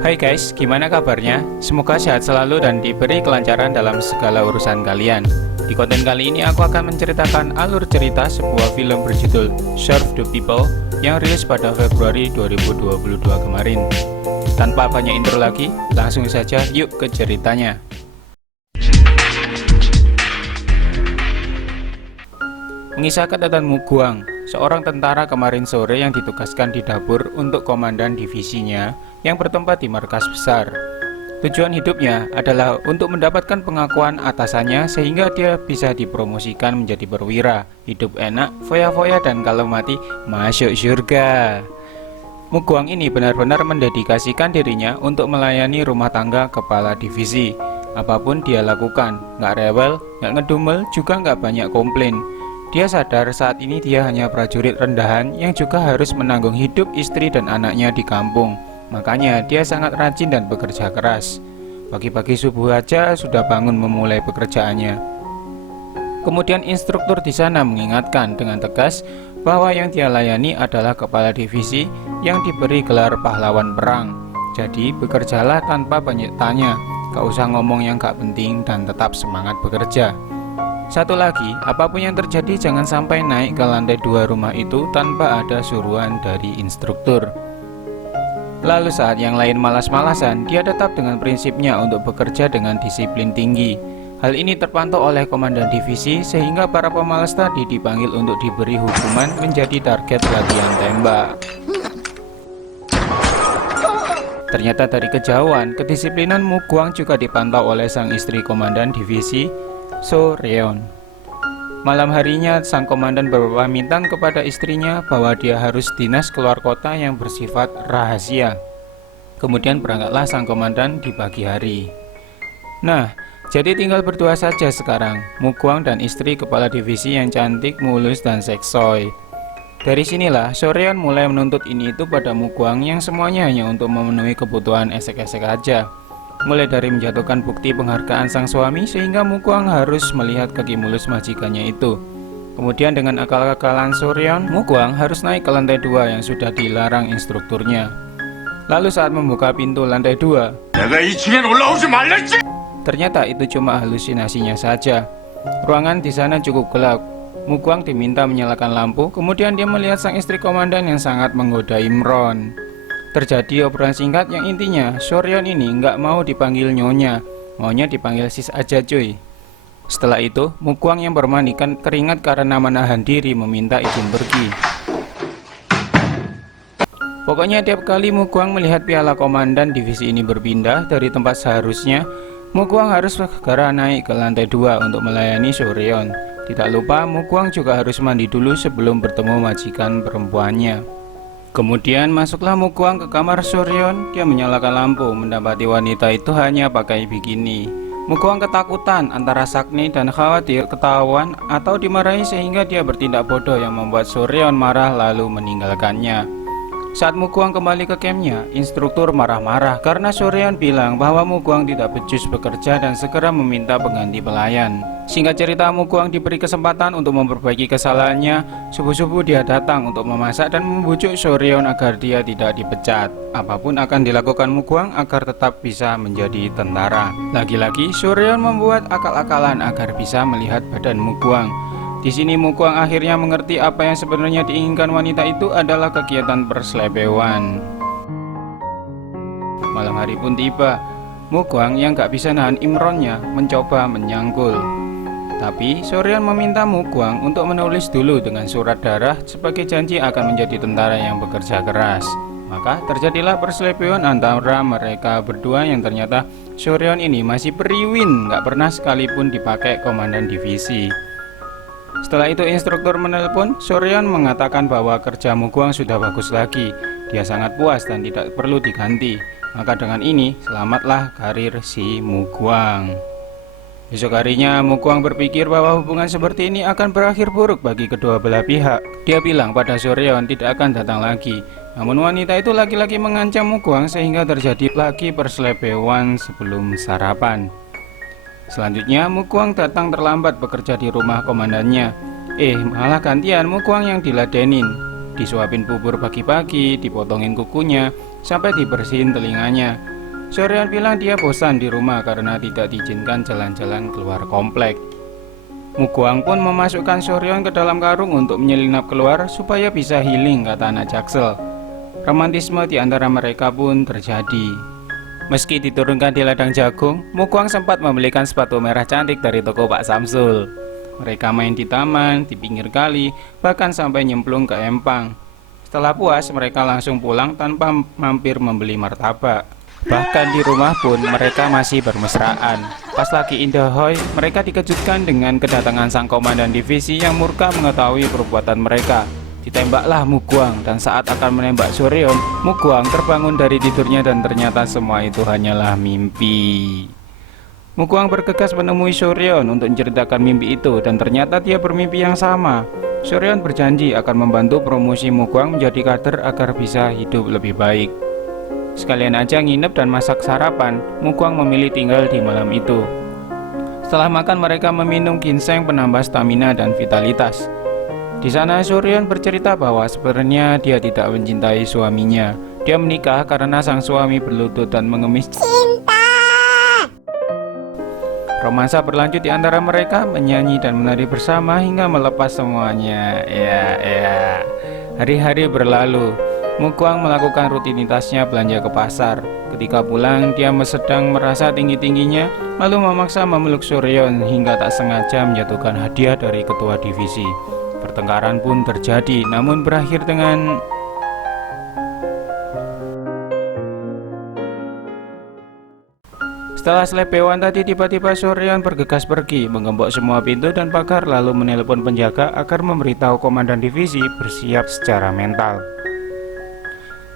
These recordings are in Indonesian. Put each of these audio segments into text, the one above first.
Hai guys, gimana kabarnya? Semoga sehat selalu dan diberi kelancaran dalam segala urusan kalian. Di konten kali ini aku akan menceritakan alur cerita sebuah film berjudul Serve the People yang rilis pada Februari 2022 kemarin. Tanpa banyak intro lagi, langsung saja yuk ke ceritanya. Mengisahkan tentang Mu Guang, seorang tentara kemarin sore yang ditugaskan di dapur untuk komandan divisinya yang bertempat di markas besar. Tujuan hidupnya adalah untuk mendapatkan pengakuan atasannya sehingga dia bisa dipromosikan menjadi perwira, hidup enak, foya-foya, dan kalau mati masuk surga. Mu Guang ini benar-benar mendedikasikan dirinya untuk melayani rumah tangga kepala divisi. Apapun dia lakukan, nggak rewel, nggak ngedumel, juga nggak banyak komplain. Dia sadar saat ini dia hanya prajurit rendahan yang juga harus menanggung hidup istri dan anaknya di kampung. Makanya dia sangat rajin dan bekerja keras. Pagi-pagi subuh aja sudah bangun memulai pekerjaannya. Kemudian instruktur di sana mengingatkan dengan tegas bahwa yang dia layani adalah kepala divisi yang diberi gelar pahlawan perang. Jadi bekerjalah tanpa banyak tanya, gak usah ngomong yang gak penting dan tetap semangat bekerja. Satu lagi, apapun yang terjadi jangan sampai naik ke lantai 2 rumah itu tanpa ada suruhan dari instruktur. Lalu saat yang lain malas-malasan, dia tetap dengan prinsipnya untuk bekerja dengan disiplin tinggi. Hal ini terpantau oleh komandan divisi sehingga para pemalas tadi dipanggil untuk diberi hukuman menjadi target latihan tembak. Ternyata dari kejauhan, kedisiplinan Mu Guang juga dipantau oleh sang istri komandan divisi, So Ryeon. Malam harinya sang komandan berpamitan kepada istrinya bahwa dia harus dinas keluar kota yang bersifat rahasia. Kemudian berangkatlah sang komandan di pagi hari. Nah, jadi tinggal berdua saja sekarang, Mu Guang dan istri kepala divisi yang cantik, mulus, dan seksoi. Dari sinilah So Ryeon mulai menuntut ini itu pada Mu Guang yang semuanya hanya untuk memenuhi kebutuhan esek-esek aja. Mulai dari menjatuhkan bukti penghargaan sang suami sehingga Mu Guang harus melihat kaki mulus majikannya itu. Kemudian dengan akal-akalan So Ryeon, Mu Guang harus naik ke lantai 2 yang sudah dilarang instrukturnya. Lalu saat membuka pintu lantai 2, ternyata itu cuma halusinasinya saja. Ruangan di sana cukup gelap. Mu Guang diminta menyalakan lampu, kemudian dia melihat sang istri komandan yang sangat menggoda Imron. Terjadi obrolan singkat yang intinya So Ryeon ini nggak mau dipanggil nyonya, maunya dipanggil sis aja cuy. Setelah itu Mu Guang yang bermandikan keringat karena menahan diri meminta izin pergi. Pokoknya tiap kali Mu Guang melihat piala komandan divisi ini berpindah dari tempat seharusnya, Mu Guang harus segera naik ke lantai 2 untuk melayani So Ryeon. Tidak lupa Mu Guang juga harus mandi dulu sebelum bertemu majikan perempuannya. Kemudian masuklah Mu Guang ke kamar So Ryeon. Dia menyalakan lampu, mendapati wanita itu hanya pakai bikini. Mu Guang ketakutan antara sakni dan khawatir ketahuan atau dimarahi sehingga dia bertindak bodoh yang membuat So Ryeon marah lalu meninggalkannya. Saat Mu Guang kembali ke campnya, instruktur marah-marah karena So Ryeon bilang bahwa Mu Guang tidak becus bekerja dan segera meminta pengganti pelayan. Singkat cerita, Mu Guang diberi kesempatan untuk memperbaiki kesalahannya. Subuh-subuh dia datang untuk memasak dan membujuk So Ryeon agar dia tidak dipecat. Apapun akan dilakukan Mu Guang agar tetap bisa menjadi tentara. Lagi-lagi So Ryeon membuat akal-akalan agar bisa melihat badan Mu Guang. Di sini Mu Guang akhirnya mengerti apa yang sebenarnya diinginkan wanita itu adalah kegiatan perselebewan. Malam hari pun tiba. Mu Guang yang gak bisa nahan Imronnya mencoba menyangkul. Tapi So Ryeon meminta Mu Guang untuk menulis dulu dengan surat darah sebagai janji akan menjadi tentara yang bekerja keras. Maka terjadilah perselebewan antara mereka berdua yang ternyata So Ryeon ini masih periwin, gak pernah sekalipun dipakai komandan divisi. Setelah itu instruktur menelpon, So Ryeon mengatakan bahwa kerja Mu Guang sudah bagus lagi. Dia sangat puas dan tidak perlu diganti. Maka dengan ini, selamatlah karir si Mu Guang. Besok harinya, Mu Guang berpikir bahwa hubungan seperti ini akan berakhir buruk bagi kedua belah pihak. Dia bilang pada So Ryeon tidak akan datang lagi. Namun wanita itu lagi-lagi mengancam Mu Guang sehingga terjadi lagi perselebewan sebelum sarapan. Selanjutnya Mu Guang datang terlambat bekerja di rumah komandannya. Malah gantian Mu Guang yang diladenin. Disuapin bubur pagi-pagi, dipotongin kukunya, sampai dibersihin telinganya. Soryeon bilang dia bosan di rumah karena tidak diizinkan jalan-jalan keluar komplek. Mukwang pun memasukkan Soryeon ke dalam karung untuk menyelinap keluar supaya bisa healing, kata anak Jaksel. Romantisme di antara mereka pun terjadi. Meski diturunkan di ladang jagung, Mukwang sempat membelikan sepatu merah cantik dari toko Pak Samsul. Mereka main di taman, di pinggir kali, bahkan sampai nyemplung ke empang. Setelah puas, mereka langsung pulang tanpa mampir membeli martabak. Bahkan di rumah pun mereka masih bermesraan. Pas lagi indahoy, mereka dikejutkan dengan kedatangan sang komandan divisi yang murka mengetahui perbuatan mereka. Ditembaklah Mukwang, dan saat akan menembak Soryeon, Mukwang terbangun dari tidurnya dan ternyata semua itu hanyalah mimpi. Mukwang bergegas menemui Soryeon untuk menceritakan mimpi itu, dan ternyata dia bermimpi yang sama. Soryeon berjanji akan membantu promosi Mukwang menjadi kader agar bisa hidup lebih baik. Sekalian aja nginep dan masak sarapan, Mukwang memilih tinggal di malam itu. Setelah makan mereka meminum ginseng penambah stamina dan vitalitas. Di sana Soryeon bercerita bahwa sebenarnya dia tidak mencintai suaminya. Dia menikah karena sang suami berlutut dan mengemis cinta. Romansa berlanjut di antara mereka, menyanyi dan menari bersama hingga melepas semuanya. Hari-hari berlalu. Mukwang melakukan rutinitasnya belanja ke pasar. Ketika pulang, dia sedang merasa tinggi-tingginya, lalu memaksa memeluk Soryeon hingga tak sengaja menjatuhkan hadiah dari ketua divisi. Pertengkaran pun terjadi, namun berakhir dengan Setelah selepewan tadi, tiba-tiba Soryeon bergegas pergi, menggembok semua pintu dan pagar, lalu menelpon penjaga agar memberitahu komandan divisi bersiap secara mental.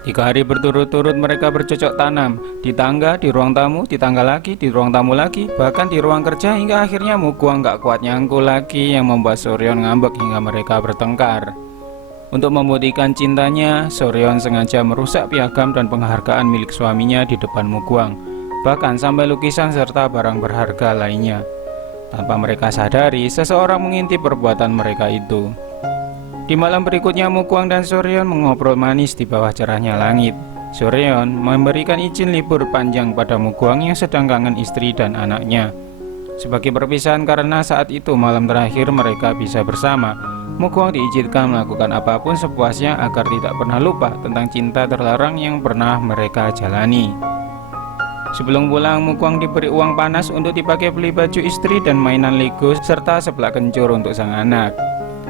3 hari berturut-turut mereka bercocok tanam, di tangga, di ruang tamu, di tangga lagi, di ruang tamu lagi, bahkan di ruang kerja, hingga akhirnya Mukwang gak kuat nyangkul lagi yang membuat Soryeon ngambek hingga mereka bertengkar. Untuk membuktikan cintanya, Soryeon sengaja merusak piagam dan penghargaan milik suaminya di depan Mukwang, bahkan sampai lukisan serta barang berharga lainnya. Tanpa mereka sadari, seseorang mengintip perbuatan mereka itu. Di malam berikutnya, Mukwang dan Soryeon mengobrol manis di bawah cerahnya langit. Soryeon memberikan izin libur panjang pada Mukwang yang sedang kangen istri dan anaknya. Sebagai perpisahan karena saat itu malam terakhir mereka bisa bersama, Mukwang diizinkan melakukan apapun sepuasnya agar tidak pernah lupa tentang cinta terlarang yang pernah mereka jalani. Sebelum pulang, Mukwang diberi uang panas untuk dipakai beli baju istri dan mainan Lego serta seblak kencur untuk sang anak.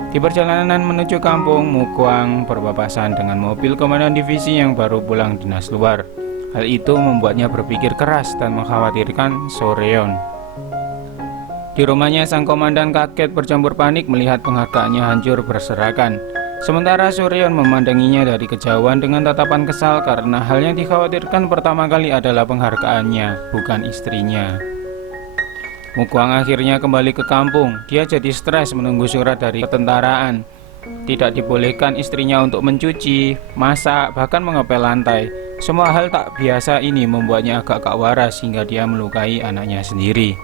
Di perjalanan menuju kampung, Mukwang berpapasan dengan mobil komandan divisi yang baru pulang dinas luar. Hal itu membuatnya berpikir keras dan mengkhawatirkan Soryeon. Di rumahnya, sang komandan kaget bercampur panik melihat penghargaannya hancur berserakan. Sementara Soryeon memandanginya dari kejauhan dengan tatapan kesal karena hal yang dikhawatirkan pertama kali adalah penghargaannya, bukan istrinya. Mukwang akhirnya kembali ke kampung. Dia jadi stres menunggu surat dari ketentaraan. Tidak dibolehkan istrinya untuk mencuci, masak, bahkan mengepel lantai. Semua hal tak biasa ini membuatnya agak gak waras hingga dia melukai anaknya sendiri.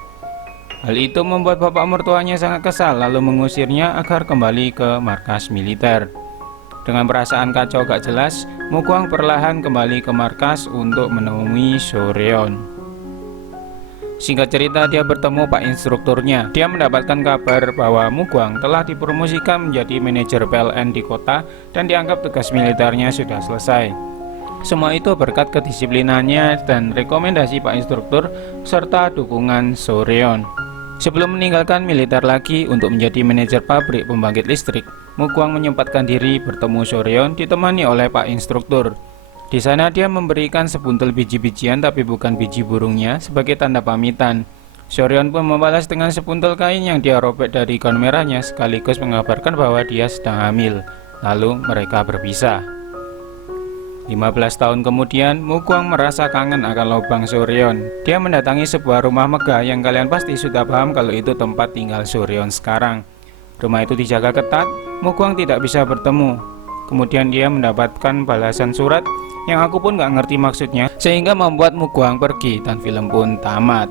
Hal itu membuat bapak mertuanya sangat kesal, lalu mengusirnya agar kembali ke markas militer. Dengan perasaan kacau gak jelas, Mukwang perlahan kembali ke markas untuk menemui Soryeon. Singkat cerita, dia bertemu pak instrukturnya. Dia mendapatkan kabar bahwa Mukwang telah dipromosikan menjadi manajer PLN di kota dan dianggap tugas militernya sudah selesai. Semua itu berkat kedisiplinannya dan rekomendasi pak instruktur serta dukungan Soryeon. Sebelum meninggalkan militer lagi untuk menjadi manajer pabrik pembangkit listrik, Mukwang menyempatkan diri bertemu Soryeon ditemani oleh pak instruktur. Di sana dia memberikan sebuntel biji-bijian tapi bukan biji burungnya sebagai tanda pamitan. Soryeon pun membalas dengan sebuntel kain yang dia robek dari gaun merahnya sekaligus mengabarkan bahwa dia sedang hamil. Lalu mereka berpisah. 15 tahun kemudian, Mukwang merasa kangen akan lubang Soryeon. Dia mendatangi sebuah rumah megah yang kalian pasti sudah paham kalau itu tempat tinggal Soryeon sekarang. Rumah itu dijaga ketat, Mukwang tidak bisa bertemu. Kemudian dia mendapatkan balasan surat yang aku pun gak ngerti maksudnya, sehingga membuat Mukwang pergi dan film pun tamat.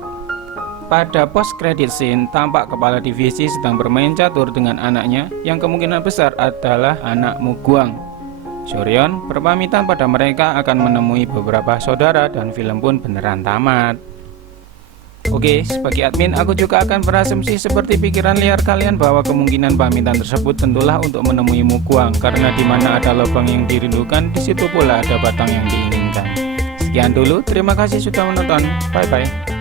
Pada post credit scene, tampak kepala divisi sedang bermain catur dengan anaknya yang kemungkinan besar adalah anak Mukwang. Suryon berpamitan pada mereka akan menemui beberapa saudara dan film pun beneran tamat. Oke, sebagai admin aku juga akan berasumsi seperti pikiran liar kalian bahwa kemungkinan pamitan tersebut tentulah untuk menemui Muguang, karena di mana ada lubang yang dirindukan, di situ pula ada batang yang diinginkan. Sekian dulu, terima kasih sudah menonton. Bye bye.